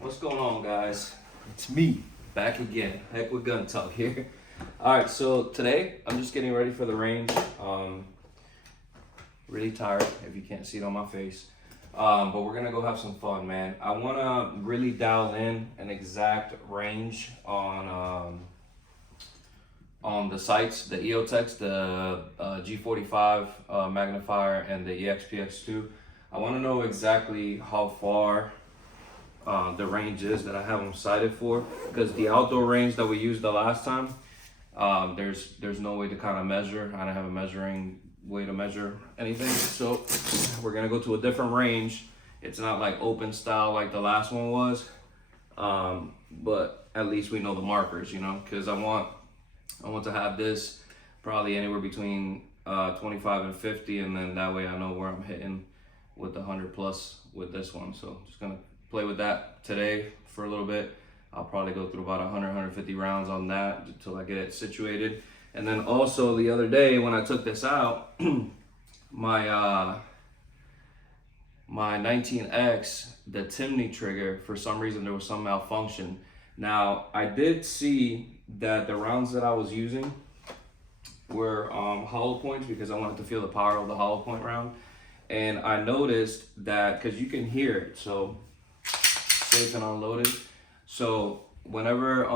What's going on, guys? It's me. Back again. Heck with Gun Talk here. Alright, so today I'm just getting ready for the range. Really tired, if you can't see it on my face. But we're gonna go have some fun, man. I wanna really dial in an exact range on the sights, the EOTechs, the G45 magnifier, and the EXPX2. I wanna know exactly how far the range is that I have them sighted for, because the outdoor range that we used the last time, there's no way to kind of measure. I don't have a measuring way to measure anything, so we're gonna go to a different range. It's not like open style like the last one was, but at least we know the markers, you know, because I want to have this probably anywhere between 25 and 50, and then that way I know where I'm hitting with the 100 plus with this one. So just gonna play with that today for a little bit. I'll probably go through about 150 rounds on that until I get it situated. And then also the other day when I took this out, my 19X, the Timney trigger, for some reason there was some malfunction. Now I did see that the rounds that I was using were hollow points because I wanted to feel the power of the hollow point round. And I noticed that, because you can hear it, so safe and unloaded. So whenever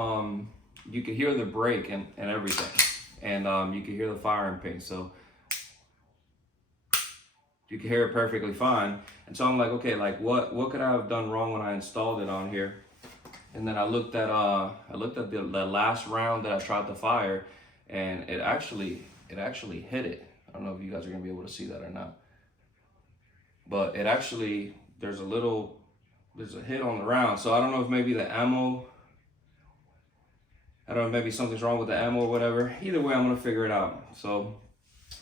you can hear the brake and everything, and you can hear the firing ping, so you can hear it perfectly fine. And so I'm like, okay, like what could I have done wrong when I installed it on here? And then I looked at the last round that I tried to fire, and it actually hit it. I don't know if you guys are gonna be able to see that or not, but it actually, there's a hit on the round. So I don't know if maybe the ammo, I don't know, maybe something's wrong with the ammo or whatever. Either way, I'm gonna figure it out. So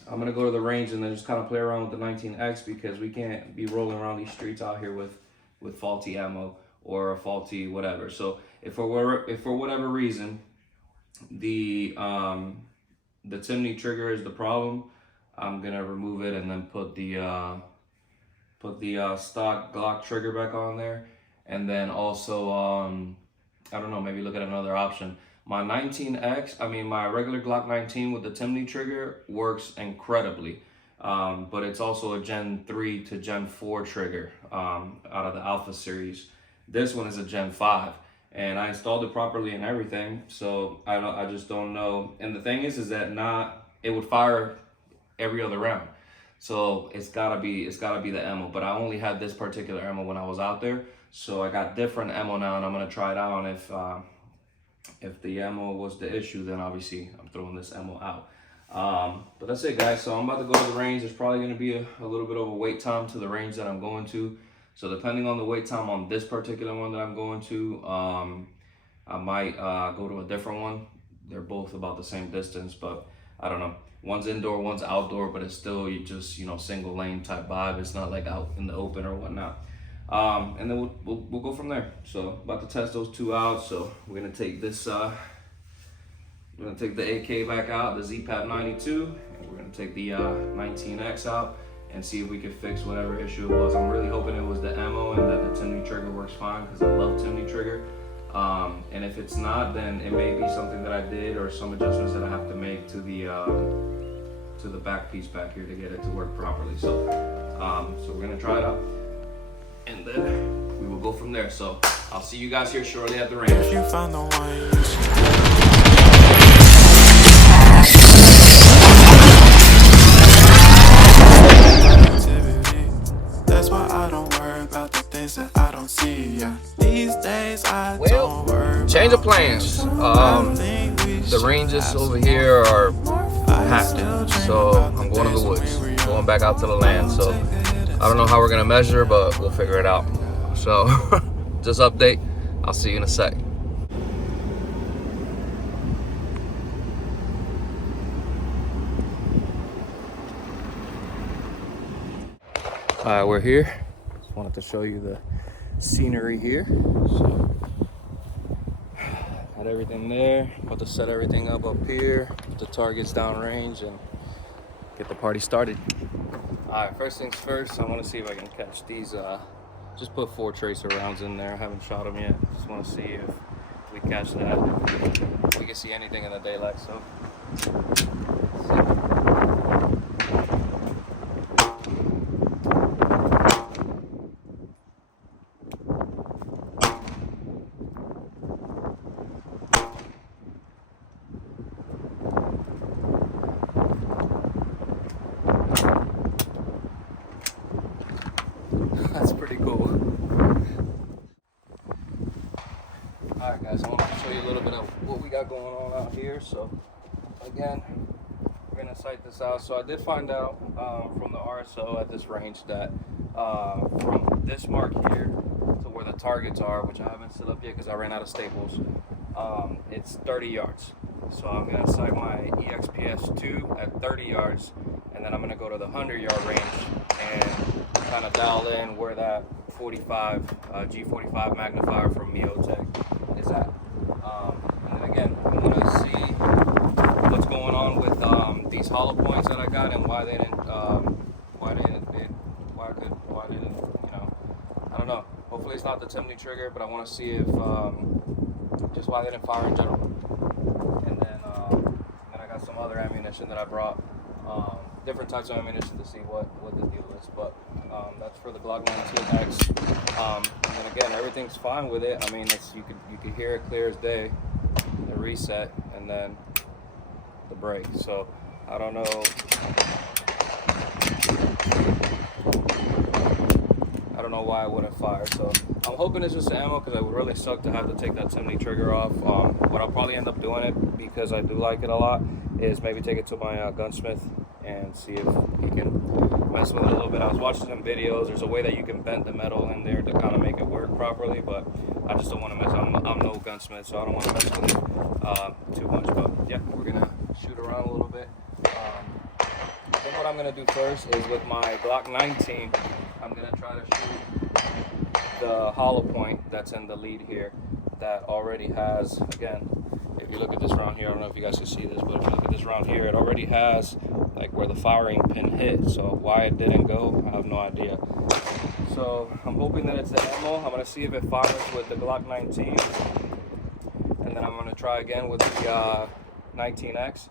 I'm gonna go to the range and then just kind of play around with the 19X, because we can't be rolling around these streets out here with faulty ammo or a faulty whatever. So if for whatever reason the Timney trigger is the problem, I'm gonna remove it and then put the stock Glock trigger back on there. And then also I don't know, maybe look at another option. My 19X, my regular Glock 19 with the Timney trigger works incredibly, but it's also a Gen 3 to Gen 4 trigger out of the Alpha series. This one is a Gen 5, and I installed it properly and everything, so I just don't know. And the thing is that it would fire every other round. So it's gotta be the ammo, but I only had this particular ammo when I was out there. So I got different ammo now, and I'm gonna try it out. And if the ammo was the issue, then obviously I'm throwing this ammo out. But that's it, guys. So I'm about to go to the range. There's probably gonna be a little bit of a wait time to the range that I'm going to. So depending on the wait time on this particular one that I'm going to, I might go to a different one. They're both about the same distance, but I don't know. One's indoor, one's outdoor, but it's still single lane type vibe. It's not like out in the open or whatnot. And then we'll go from there. So about to test those two out. So we're gonna take this. We're gonna take the AK back out, the ZPAP 92, and we're gonna take the 19X out and see if we can fix whatever issue it was. I'm really hoping it was the ammo and that the Timney trigger works fine, because I love Timney trigger. And if it's not, then it may be something that I did or some adjustments that I have to make to the back piece back here to get it to work properly. So we're gonna try it out, and then we will go from there. So I'll see you guys here shortly at the range. If you find the one that's why I don't worry about the things that I don't see. Yeah. These days I don't worry. Change of plans. The ranges over here are packed, so I'm going to the woods, going back out to the land. So I don't know how we're gonna measure, but we'll figure it out. So just update. I'll see you in a sec. All right, we're here. Just wanted to show you the scenery here. So got everything there. About to set everything up here, put the targets downrange, and get the party started. All right, first things first, I want to see if I can catch these just put 4 tracer rounds in there. I haven't shot them yet. Just want to see if we catch that. We can see anything in the daylight, so. That's pretty cool. Alright guys, I want to show you a little bit of what we got going on out here. So again, we're going to sight this out. So I did find out from the RSO at this range that from this mark here to where the targets are, which I haven't set up yet because I ran out of staples, it's 30 yards. So I'm going to sight my EXPS2 at 30 yards, and then I'm going to go to the 100-yard range and kind of dial in where that 45 G45 magnifier from Miotech is at. And then again, I'm going to see what's going on with these hollow points that I got and why they didn't, you know, I don't know. Hopefully it's not the Timney trigger, but I want to see if just why they didn't fire in general. And then I got some other ammunition that I brought, different types of ammunition to see what the deal is. But that's for the Glock 19X. And then again, everything's fine with it. I mean, you could hear it clear as day. The reset and then the break. So I don't know. I don't know why I wouldn't fire. So I'm hoping it's just ammo, because it would really suck to have to take that Timney trigger off. What I'll probably end up doing it, because I do like it a lot, is maybe take it to my gunsmith and see if he can mess with it a little bit. I was watching some videos. There's a way that you can bend the metal in there to kind of make it work properly, but I just don't want to mess. I'm no gunsmith, so I don't want to mess with it too much. But yeah, we're gonna shoot around a little bit. I think what I'm gonna do first is with my Glock 19. I'm gonna try to shoot the hollow point that's in the lead here that already has, again, if you look at this round here, I don't know if you guys can see this, but if you look at this round here, it already has like where the firing pin hit. So why it didn't go, I have no idea. So I'm hoping that it's the ammo. I'm gonna see if it fires with the Glock 19, and then I'm gonna try again with the 19X,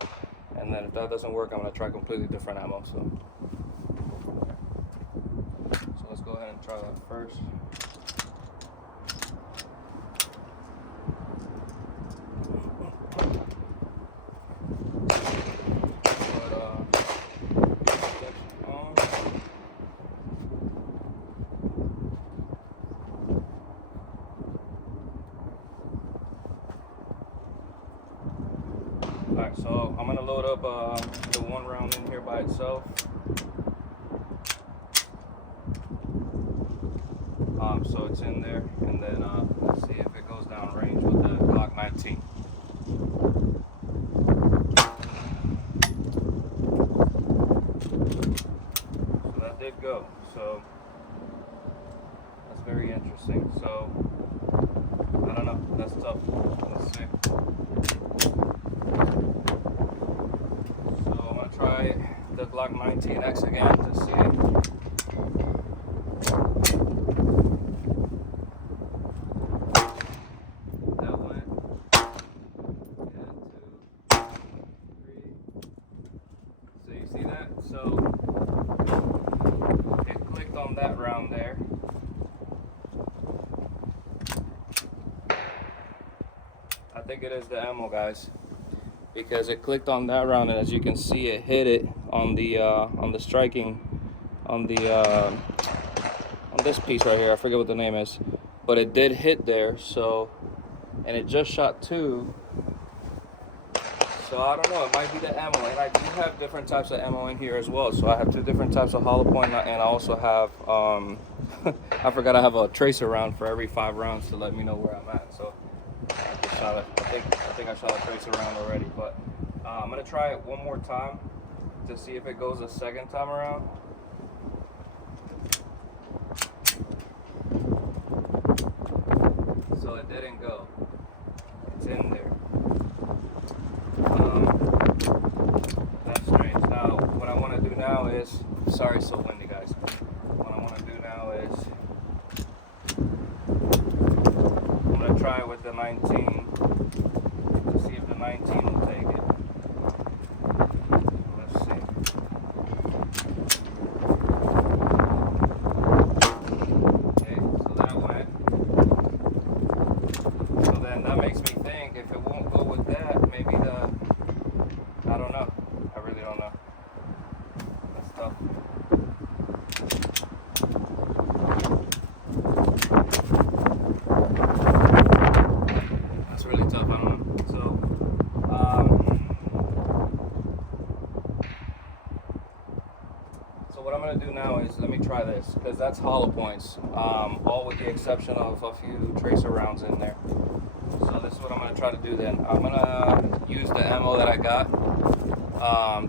and then if that doesn't work, I'm gonna try completely different ammo. So let's go ahead and try that first. Alright, so I'm gonna load up the one round in here by itself. So it's in there, and then let's see if it goes down range with the Glock 19. So that did go. So that's very interesting. So I don't know. That's tough. Let's see. So I'm gonna try the Glock 19X again to see. So it clicked on that round there. I think it is the ammo, guys, because it clicked on that round, and as you can see, it hit it on the striking on this piece right here. I forget what the name is, but it did hit there. So, and it just shot 2. So I don't know, it might be the ammo, and I do have different types of ammo in here as well. So I have 2 different types of hollow point, and I also have, I forgot I have a tracer round for every 5 rounds to let me know where I'm at. So I just shot it. I think I shot a tracer round already, but I'm gonna try it one more time to see if it goes a second time around. So it didn't go. It's in there. That's strange. Now, what I want to do now is, sorry, it's so windy, guys. What I want to do now is the 19. Let's see if the 19 will take it. Let's see. Okay, so that went. So then that makes me think if it won't go with that, maybe I don't know. I really don't know. That's tough. That's really tough. I don't know. So what I'm gonna do now is let me try this because that's hollow points, all with the exception of a few tracer rounds in there. So this is what I'm gonna try to do then. I'm gonna use the ammo that I got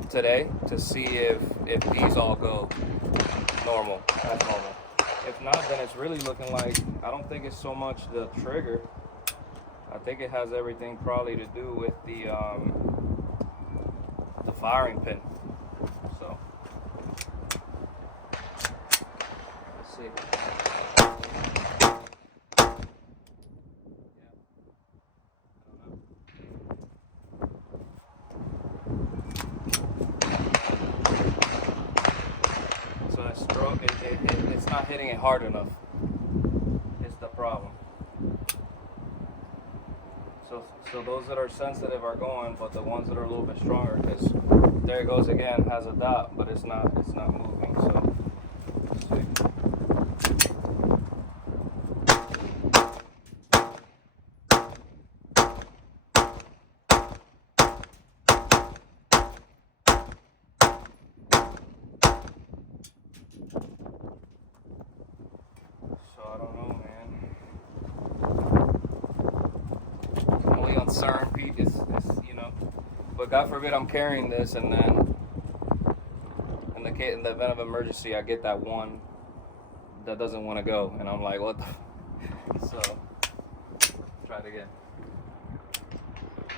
today to see if these all go normal. That's normal. If not, then it's really looking like I don't think it's so much the trigger. I think it has everything probably to do with the firing pin. So let's see. So that stroke, it's not hitting it hard enough. It's the problem. So those that are sensitive are going, but the ones that are a little bit stronger, because there it goes again, has a dot, but it's not moving. So let's see. So I don't know, man. Only uncertain, Pete, is you know. But God forbid I'm carrying this, and then in the event of emergency, I get that one that doesn't want to go, and I'm like, what the? So try it again.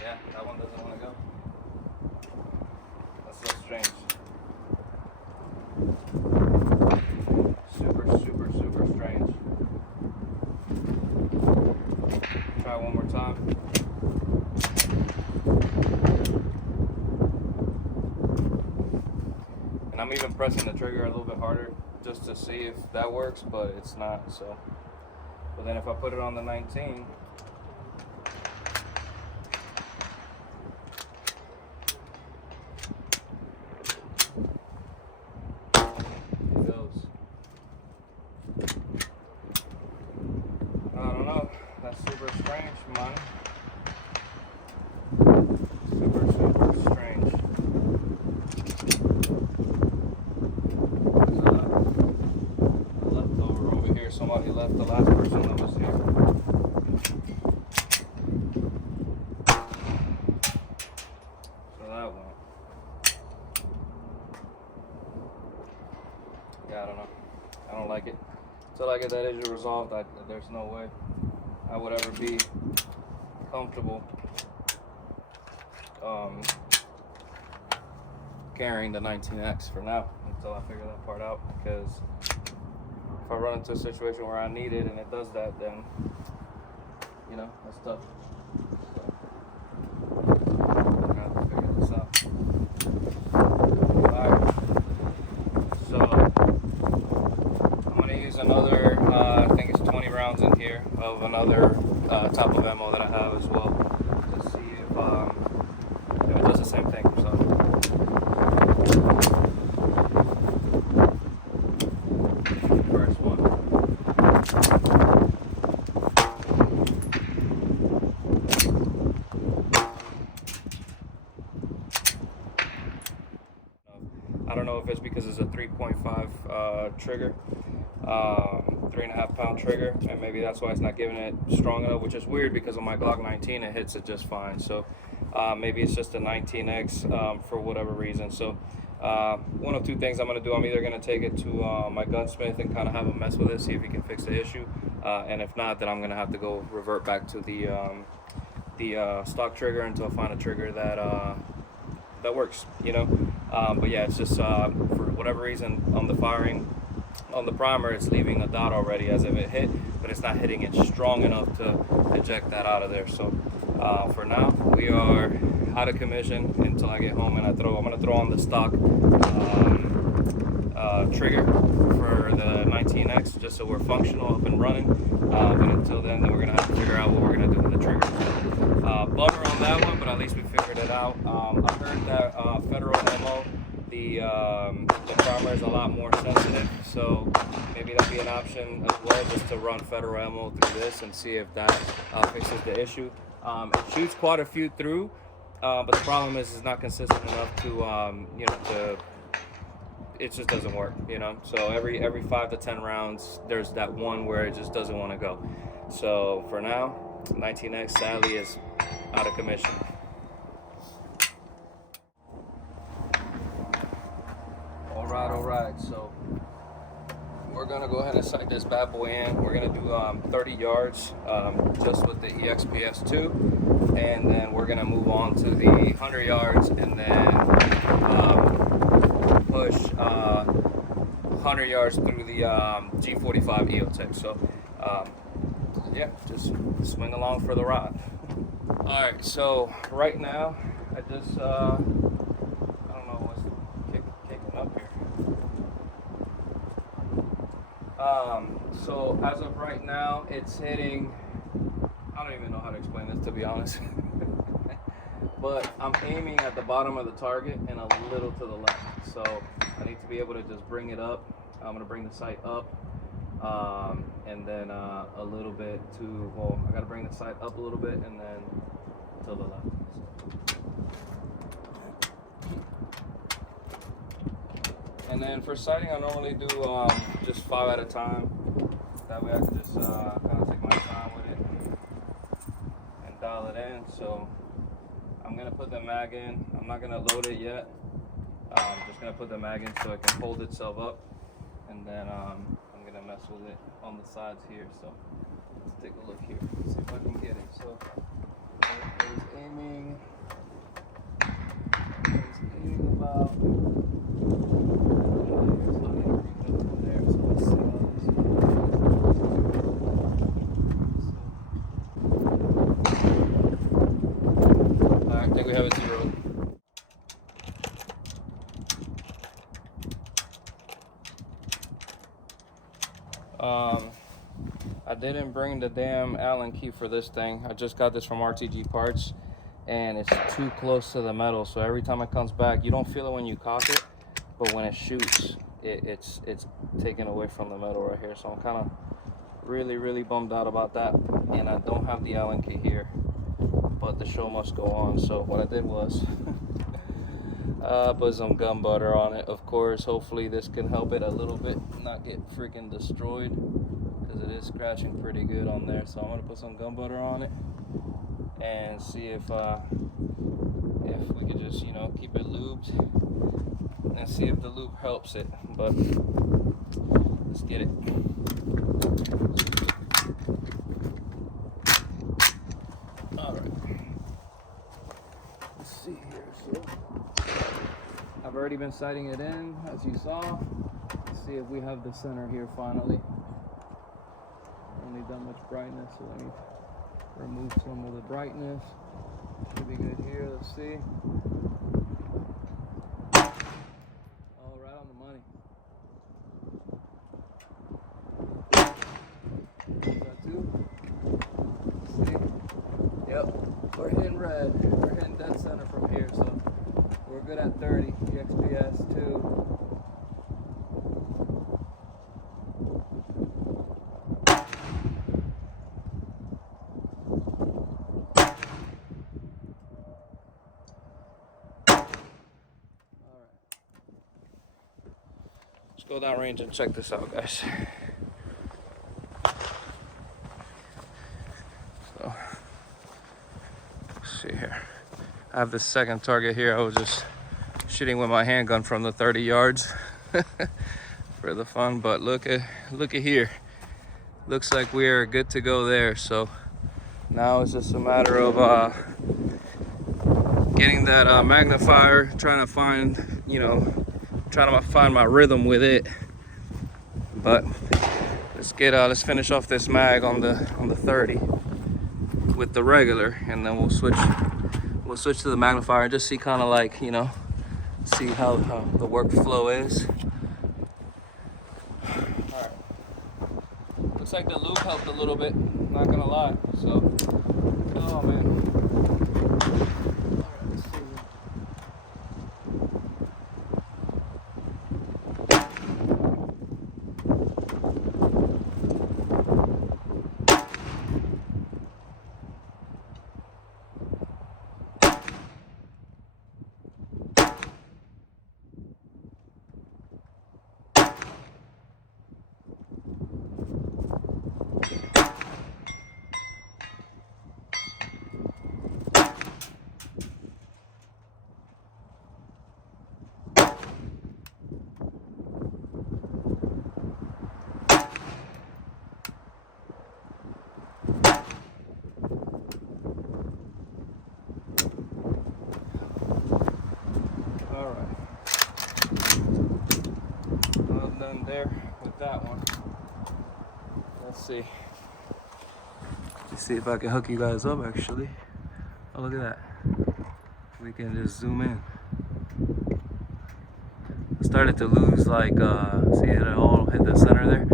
Yeah, that one doesn't want to go. That's so strange. Super, super, super strange. Try one more time. And I'm even pressing the trigger a little bit harder just to see if that works, but it's not. So, but then if I put it on the 19, it goes. I don't know. That's super strange, man. Super, super strange. Leftover over here. Somebody left the last person that was here. So that one. Yeah, I don't know. I don't like it. Until I get that issue resolved, there's no way I would ever be comfortable carrying the 19X for now until I figure that part out, because if I run into a situation where I need it and it does that, then you know, that's tough. So I'm gonna have to figure this out. Alright, so I'm gonna use another I think it's 20 rounds in here of another type of ammo that I have as well, to see if it does the same thing. So first one. I don't know if it's because it's a 3.5 trigger, 3.5 pound trigger, and maybe that's why it's not giving it strong enough, which is weird because on my Glock 19 it hits it just fine. So maybe it's just a 19X for whatever reason. So one of two things I'm going to do. I'm either going to take it to my gunsmith and kind of have a mess with it, see if he can fix the issue, and if not, then I'm going to have to go revert back to the stock trigger until I find a trigger that works, you know. But yeah, it's just for whatever reason on the firing, on the primer, it's leaving a dot already as if it hit. but it's not hitting it strong enough to eject that out of there. So for now, we are out of commission until I get home and I'm gonna throw on the stock trigger for the 19X just so we're functional, up and running. But until then we're gonna have to figure out what we're gonna do with the trigger. Bummer on that one, but at least we figured it out. I heard that federal ammo, the primer is a lot more sensitive, so maybe that'd be an option as well, just to run federal ammo through this and see if that fixes the issue. It shoots quite a few through, but the problem is it's not consistent enough to you know, to, it just doesn't work, you know. So every 5 to 10 rounds there's that one where it just doesn't want to go. So for now, 19X sadly is out of commission. All right, so we're gonna go ahead and sight this bad boy in. We're gonna do 30 yards just with the EXPS2, and then we're gonna move on to the 100 yards, and then push 100 yards through the G45 EOTech. So yeah, just swing along for the ride. All right, so right now I just I don't know what's kicking up here. So as of right now, it's hitting, I don't even know how to explain this, to be honest. But I'm aiming at the bottom of the target and a little to the left. So I need to be able to just bring it up. I'm gonna bring the sight up, and then a little bit to, well, I gotta bring the sight up a little bit and then to the left. And then for sighting, I normally do just 5 at a time. That way I can just kind of take my time with it and dial it in. So I'm gonna put the mag in. I'm not gonna load it yet. I'm just gonna put the mag in so it can hold itself up. And then I'm gonna mess with it on the sides here. So let's take a look here, see if I can get it. So I was aiming about there. So let's see how this goes. Alright, I think we have it zeroed. I didn't bring the damn Allen key for this thing. I just got this from RTG Parts, and it's too close to the metal, so every time it comes back, you don't feel it when you cock it, but when it shoots, it's taken away from the metal right here. So I'm kind of really bummed out about that, and I don't have the Allen key here, but the show must go on. So what I did was put some GunButter on it, of course. Hopefully this can help it a little bit, not get freaking destroyed, because it is scratching pretty good on there. So I'm gonna put some GunButter on it and see if we could just, you know, keep it lubed and see if the lube helps it. But let's get it. All right, let's see here. So I've already been sighting it in, as you saw. Let's see if we have the center here finally. Don't need that much brightness, so let me remove some of the brightness. Should be good here. Let's see. All right, on the money. Is that two? Let's see. Yep, we're hitting red. We're hitting dead center from here, so we're good at 30. EXPS 2. Go down range and check this out, guys. So, let's see here. I have this second target here. I was just shooting with my handgun from the 30 yards for the fun, but look at here. Looks like we are good to go there. So now it's just a matter of getting that magnifier, trying to find, you know, trying to find my rhythm with it. But let's finish off this mag on the 30 with the regular, and then we'll switch to the magnifier and just see kind of like, you know, see how the workflow is. All right. Looks like the lube helped a little bit, not gonna lie. So, oh man. Done there with that one. Let's see. Let's see if I can hook you guys up actually. Oh, look at that. We can just zoom in. I started to lose like, see it all hit the center there.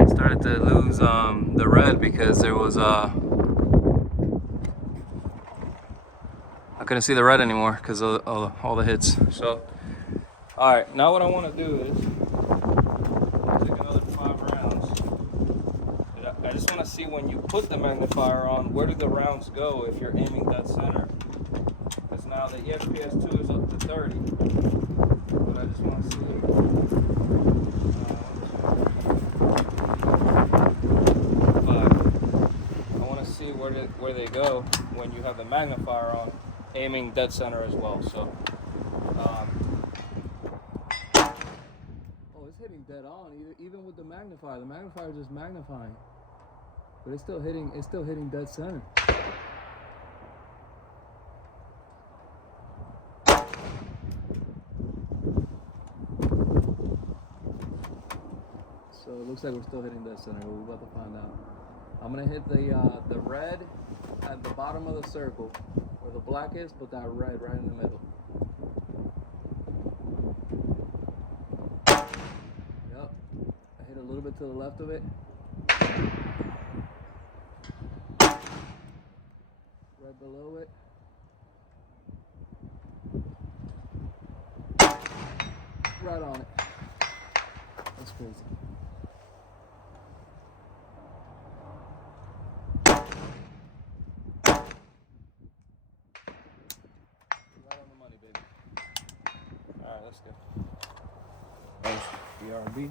I started to lose the red because there was I couldn't see the red anymore because of all the hits. So, all right, now what I want to do is take another 5 rounds. I just want to see when you put the magnifier on, where do the rounds go if you're aiming dead center? Because now the EXPS2 is up to 30, but I just want to see. I want to see where they go when you have the magnifier on, aiming dead center as well. So. It's hitting dead on, even with the magnifier. The magnifier is just magnifying, but it's still hitting dead center. So it looks like we're still hitting dead center. We're about to find out. I'm gonna hit the red at the bottom of the circle where the black is, but that red right in the middle. A little bit to the left of it. Right below it. Right on it. That's crazy. Right on the money, baby. Alright, let's go. Thanks, BRB.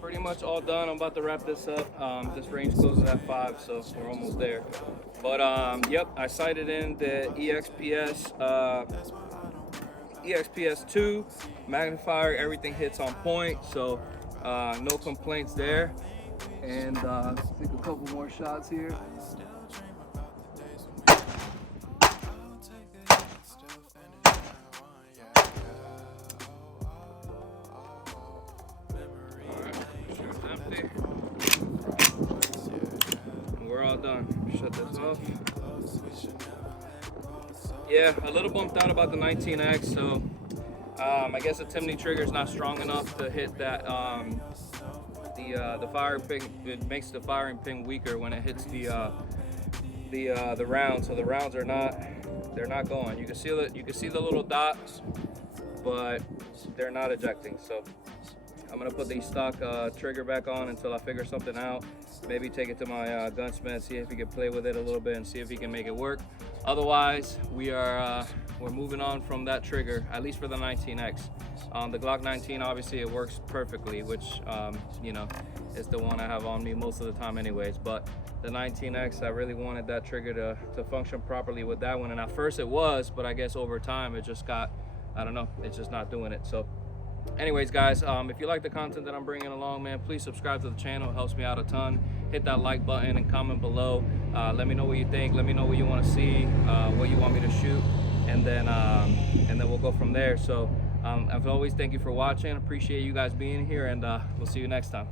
Pretty much all done. I'm about to wrap this up. This range closes at 5, so we're almost there. But yep, I sighted in the EXPS2 magnifier. Everything hits on point, so no complaints there. And let's take a couple more shots here. We're all done. Shut this off. Yeah, a little bumped out about the 19X, so I guess the Timney trigger is not strong enough to hit that. The firing pin, it makes the firing pin weaker when it hits the round. So the rounds are not going. You can see the little dots, but they're not ejecting. So I'm gonna put the stock trigger back on until I figure something out. Maybe take it to my gunsmith, see if he can play with it a little bit and see if he can make it work. Otherwise, we're we're moving on from that trigger, at least for the 19X. The Glock 19, obviously it works perfectly, which you know, is the one I have on me most of the time anyways. But the 19X, I really wanted that trigger to function properly with that one. And at first it was, but I guess over time it just got, I don't know, it's just not doing it. So anyways, guys, if you like the content that I'm bringing along, man, please subscribe to the channel. It helps me out a ton. Hit that like button and comment below. Let me know what you think. Let me know what you want to see, what you want me to shoot, and then we'll go from there. So as always, thank you for watching. Appreciate you guys being here, and we'll see you next time.